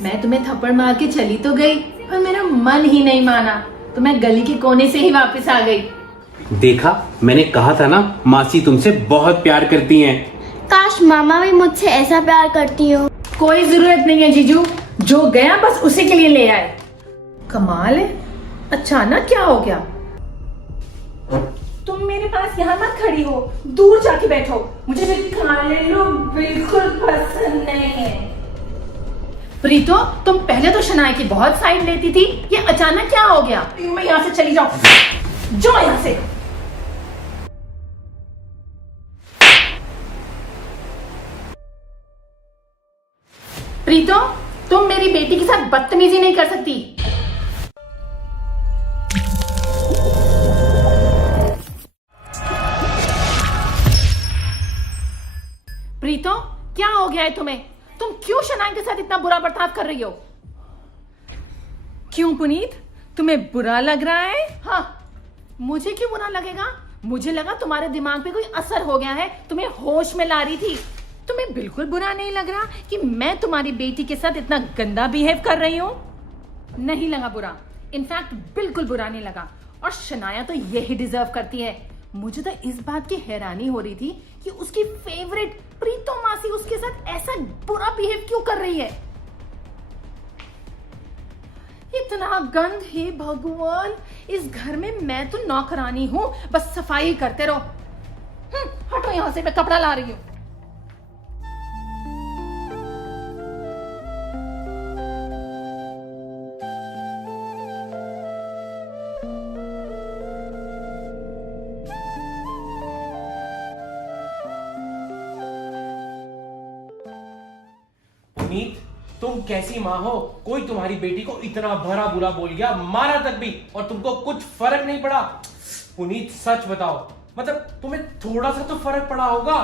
मैं तुम्हें थप्पड़ मार के चली तो गई, पर मेरा मन ही नहीं माना, तो मैं गली के कोने से ही वापस आ गई। देखा, मैंने कहा था ना, मासी तुमसे बहुत प्यार करती हैं। काश मामा भी मुझसे ऐसा प्यार करती हो। कोई जरूरत नहीं है जीजू, जो गया बस उसी के लिए ले आए। कमाल है, अचानक क्या हो गया? तुम मेरे पास यहाँ मत खड़ी हो, दूर जाके बैठो। मुझे काले लोग बिल्कुल पसंद नहीं है। प्रीतो, तुम पहले तो शनाया की बहुत साइड लेती थी, ये अचानक क्या हो गया? मैं यहाँ से चली जाओ, जाओ यहाँ से। प्रीतो, तुम मेरी बेटी के साथ बदतमीजी नहीं कर सकती। प्रीतो, क्या हो गया है तुम्हें? तुम क्यों शनाया के साथ इतना बुरा बर्ताव कर रही हो? क्यों पुनीत, तुम्हें बुरा लग रहा है? हाँ, मुझे क्यों बुरा लगेगा? मुझे लगा तुम्हारे दिमाग पे कोई असर हो गया है, तुम्हें होश में ला रही थी। तुम्हें बिल्कुल बुरा नहीं लग रहा कि मैं तुम्हारी बेटी के साथ इतना गंदा बिहेव कर रही हूँ? नहीं लगा बुरा, इनफैक्ट बिल्कुल बुरा नहीं लगा। और शनाया तो यही डिजर्व करती है। मुझे तो इस बात की हैरानी हो रही थी कि उसकी फेवरेट प्रीतो मासी उसके साथ ऐसा बुरा बिहेव क्यों कर रही है। इतना गंद, हे भगवान, इस घर में मैं तो नौकरानी हूं, बस सफाई करते रहो। हटो यहां से, मैं कपड़ा ला रही हूं। पुनीत, तुम कैसी माँ हो? कोई तुम्हारी बेटी को इतना भरा बुरा बोल गया, मारा तक भी, और तुमको कुछ फर्क नहीं पड़ा? पुनीत सच बताओ, मतलब तुम्हें थोड़ा सा तो फर्क पड़ा होगा।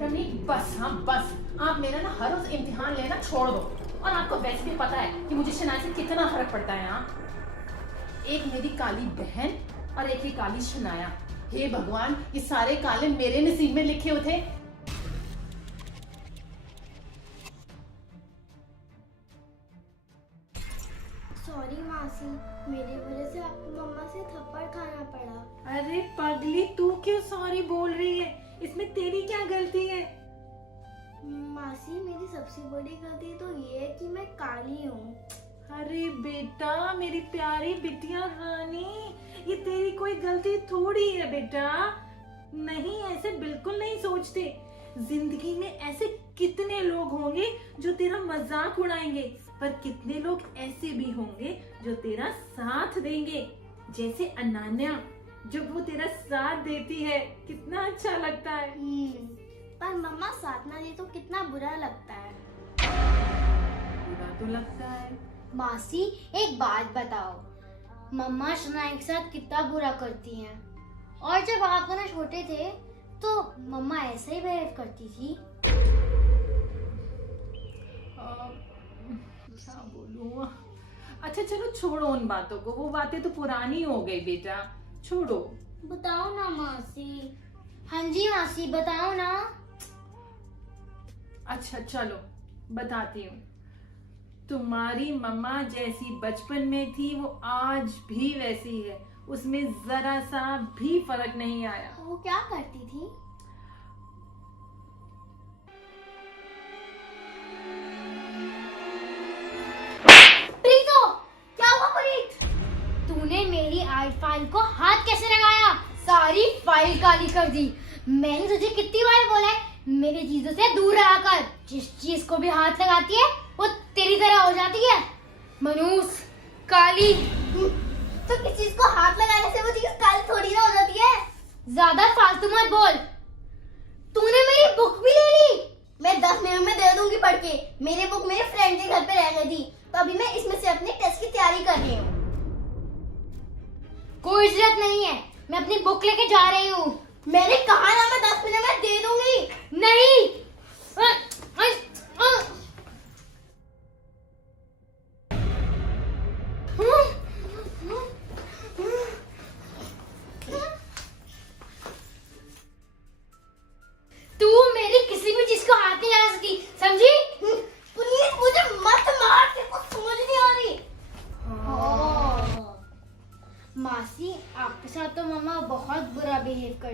रवि बस, हाँ बस, आप मेरा ना हर रोज इम्तिहान लेना छोड़ दो। और आपको वैसे भी पता है कि मुझे शनाया से कितना फर्क पड़ता है। हाँ, एक मेरी काली बहन और एक ही काली शनाया। हे भगवान, ये सारे काले मेरे नसीब में लिखे हुए थे। सॉरी मासी, मेरी वजह से आपको मम्मा से थप्पड़ खाना पड़ा। अरे पगली, तू क्यों सॉरी बोल रही है? इसमें तेरी क्या गलती है? मासी, मेरी सबसे बड़ी गलती तो ये है कि मैं काली हूँ। अरे बेटा, मेरी प्यारी बिटिया रानी, ये तेरी कोई गलती थोड़ी है बेटा। नहीं, ऐसे बिल्कुल नहीं सोचते। जिंदगी में ऐसे कितने लोग होंगे जो तेरा मजाक उड़ाएंगे, पर कितने लोग ऐसे भी होंगे जो तेरा साथ देंगे। जैसे अनन्या, जब वो तेरा साथ देती है कितना अच्छा लगता है। पर मम्मा साथ ना दे तो कितना बुरा लगता है। बुरा तो लगता है। मासी, एक बात बताओ, मम्मा शनाया के साथ कितना बुरा करती हैं, और जब आप दोनों छोटे थे तो मम्मा ऐसे ही बिहेव करती थी। क्या बोलूं? अच्छा चलो, छोड़ो उन बातों को, वो बातें तो पुरानी हो गई बेटा, छोड़ो। बताओ ना मासी। हाँ जी मासी, बताओ ना। अच्छा चलो, बताती हूँ। तुम्हारी मम्मा जैसी बचपन में थी, वो आज भी वैसी है, उसमें जरा सा भी फर्क नहीं आया। वो क्या करती थी? प्रीतो, क्या हुआ प्रीत? तूने मेरी आई फाइल को हाथ कैसे लगाया? सारी फाइल काली कर दी। मैंने तुझे कितनी बार बोला है मेरे चीजों से दूर रहा कर। जिस चीज को भी हाथ लगाती है वो तेरी तरह हो जाती है। मनूस, काली। तो किस चीज को हाथ लगाने से वो चीज काली थोड़ी ना हो जाती है। ज्यादा फालतू मत बोल। तूने मेरी बुक भी ले ली। मैं 10 मिनट में दे दूंगी पढ़ के। मेरी बुक मेरे फ्रेंड के घर पे रह गई थी, तो अभी मैं इसमें से अपने टेस्ट की तैयारी कर रही हूँ। कोई जरूरत नहीं है, मैं अपनी बुक लेके जा रही हूँ। मैंने कहा ना, मैं 10 मिनट में दे दूंगी। नहीं। तू मेरी किसी भी चीज को हाथ नहीं लगा सकती, समझी? प्लीज मुझे मत मार।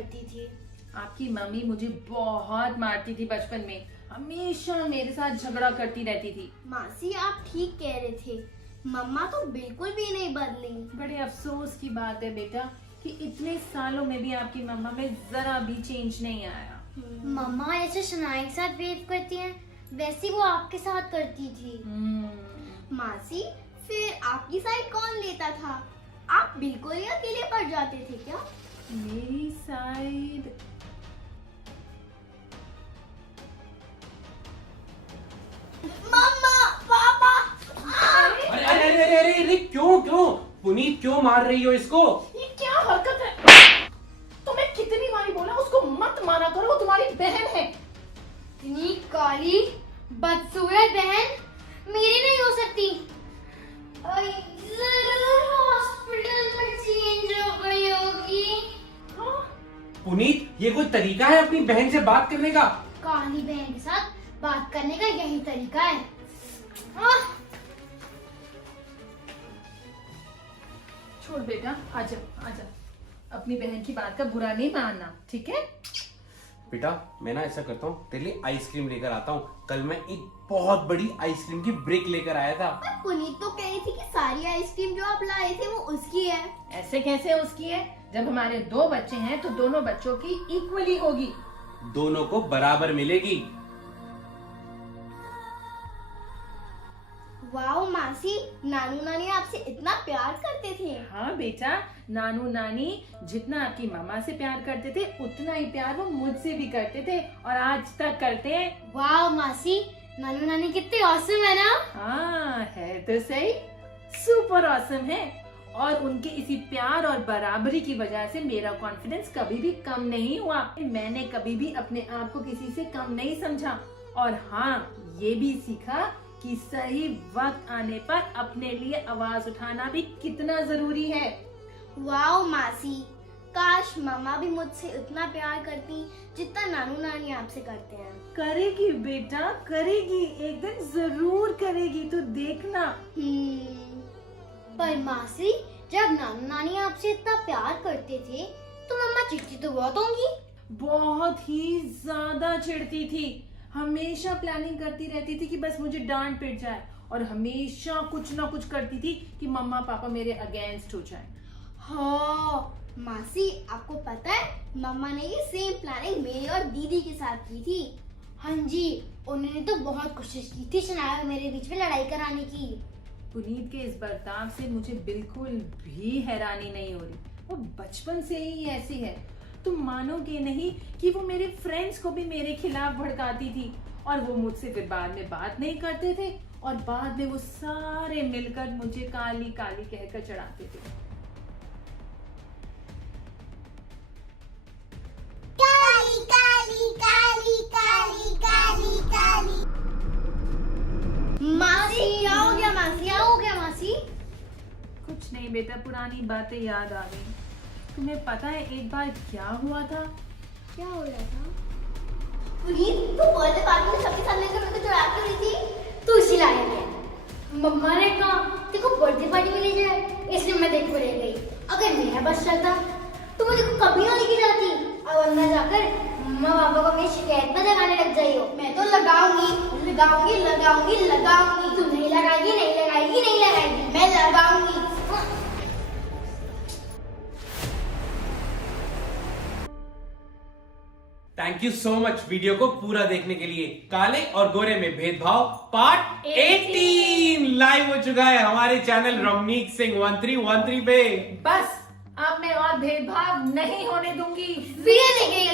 करती थी। आपकी मम्मी मुझे बहुत मारती थी बचपन में, हमेशा मेरे साथ झगड़ा करती रहती थी। मासी आप ठीक कह रहे थे, मम्मा तो बिल्कुल भी नहीं बदली। बड़े अफसोस की बात है बेटा कि इतने सालों में भी आपकी मम्मा में जरा भी चेंज नहीं आया। मम्मा ऐसे शनाया के साथ बिहेव करती हैं, वैसे वो आपके साथ करती थी। मासी फिर आपकी साइड कौन लेता था? आप बिल्कुल ही अकेले पड़ जाते थे क्या? मेरी साइड मम्मा, पापा। अरे अरे अरे अरे अरे अरे, क्यों क्यों पुनीत, क्यों मार रही हो इसको? ये क्या हरकत है? तुम्हें कितनी बारी बोला उसको मत मारा करो, वो तुम्हारी बहन है। इतनी काली बदसूरत बहन मेरी नहीं हो सकती। जरूर हॉस्पिटल में चेंज हो गई होगी। पुनीत, ये कोई तरीका है अपनी बहन से बात करने का? काली बहन के साथ बात करने का यही तरीका है। आह! छोड़ बेटा, आजा आजा, अपनी बहन की बात का बुरा नहीं मानना, ठीक है? बेटा मैं ना ऐसा करता हूँ, तेरे लिए आइसक्रीम लेकर आता हूँ। कल मैं एक बहुत बड़ी आइसक्रीम की ब्रेक लेकर आया था। पुनीत तो कह रही थी कि सारी आइसक्रीम जो आप लाए थे वो उसकी है। ऐसे कैसे उसकी है? जब हमारे 2 बच्चे हैं तो दोनों बच्चों की इक्वली होगी। दोनों को बराबर मिलेगी। वाओ मासी, नानू नानी आपसे इतना प्यार करते थे। हाँ बेटा, नानू नानी जितना आपकी मामा से प्यार करते थे उतना ही प्यार वो मुझसे भी करते थे और आज तक करते हैं। वाओ मासी, नानू नानी कितने ऑसम है ना। हाँ है तो सही, सुपर ऑसम है। और उनके इसी प्यार और बराबरी की वजह से मेरा कॉन्फिडेंस कभी भी कम नहीं हुआ। मैंने कभी भी अपने आप को किसी से कम नहीं समझा। और हाँ, ये भी सीखा कि सही वक्त आने पर अपने लिए आवाज उठाना भी कितना जरूरी है। वाओ मासी, काश मम्मा भी मुझसे उतना प्यार करती जितना नानू नानी आपसे करते हैं। करेगी बेटा, करेगी, एक दिन जरूर करेगी, तो देखना। पर मासी, जब नानू नानी आपसे इतना प्यार करते थे तो मम्मा चिढ़ती तो बहुत होंगी। बहुत ही ज्यादा चिढ़ती थी, हमेशा प्लानिंग करती रहती थी कि बस मुझे डांट पिट जाए, और हमेशा कुछ ना कुछ करती थी कि मम्मा पापा मेरे अगेंस्ट हो जाए। हाँ मासी, आपको पता है मम्मा ने ये सेम प्लानिंग मेरी और दीदी के साथ की थी। हाँ जी, उन्होंने तो बहुत कोशिश की थी शनाया और मेरे बीच में लड़ाई कराने की। पुनीत के इस बर्ताव से मुझे बिल्कुल भी हैरानी नहीं हो रही, वो बचपन से ही ऐसी है। तुम मानोगे नहीं कि वो मेरे फ्रेंड्स को भी मेरे खिलाफ भड़काती थी, और वो मुझसे फिर बाद में बात नहीं करते थे, और बाद में वो सारे मिलकर मुझे काली काली कहकर चढ़ाते थे। काली काली काली काली काली काली। मासी क्या हो गया? मासी क्या हो गया? मासी कुछ नहीं बेटा, पुरानी बातें याद आ गई। तुम्हें पता है एक बार क्या हुआ था? क्या हो रहा था? पुनीत, तू बर्थडे पार्टी में सबके सामने मेरे को चढ़ा के रही थी, तू इसी लायक है। मम्मा ने कहा देखो बर्थडे पार्टी में ले जाए, इसलिए मैं देखो ले गई। अगर मेरा बस चलता तो मुझे कभी ना लेके जाती। अब अंदर जाकर मम्मा पापा को मेरी शिकायत में लगाने लग जाई हो। मैं तो लगाऊंगी लगाऊंगी लगाऊंगी लगाऊंगी। तू नहीं लगाएगी नहीं लगाएगी नहीं लगाएगी, मैं लगाऊंगी। Thank you so much video को पूरा देखने के लिए। काले और गोरे में भेदभाव पार्ट 18 लाइव हो चुका है हमारे चैनल रमनीक सिंह 1313 पे। बस अब मैं और भेदभाव नहीं होने दूंगी। वीडियो देखने के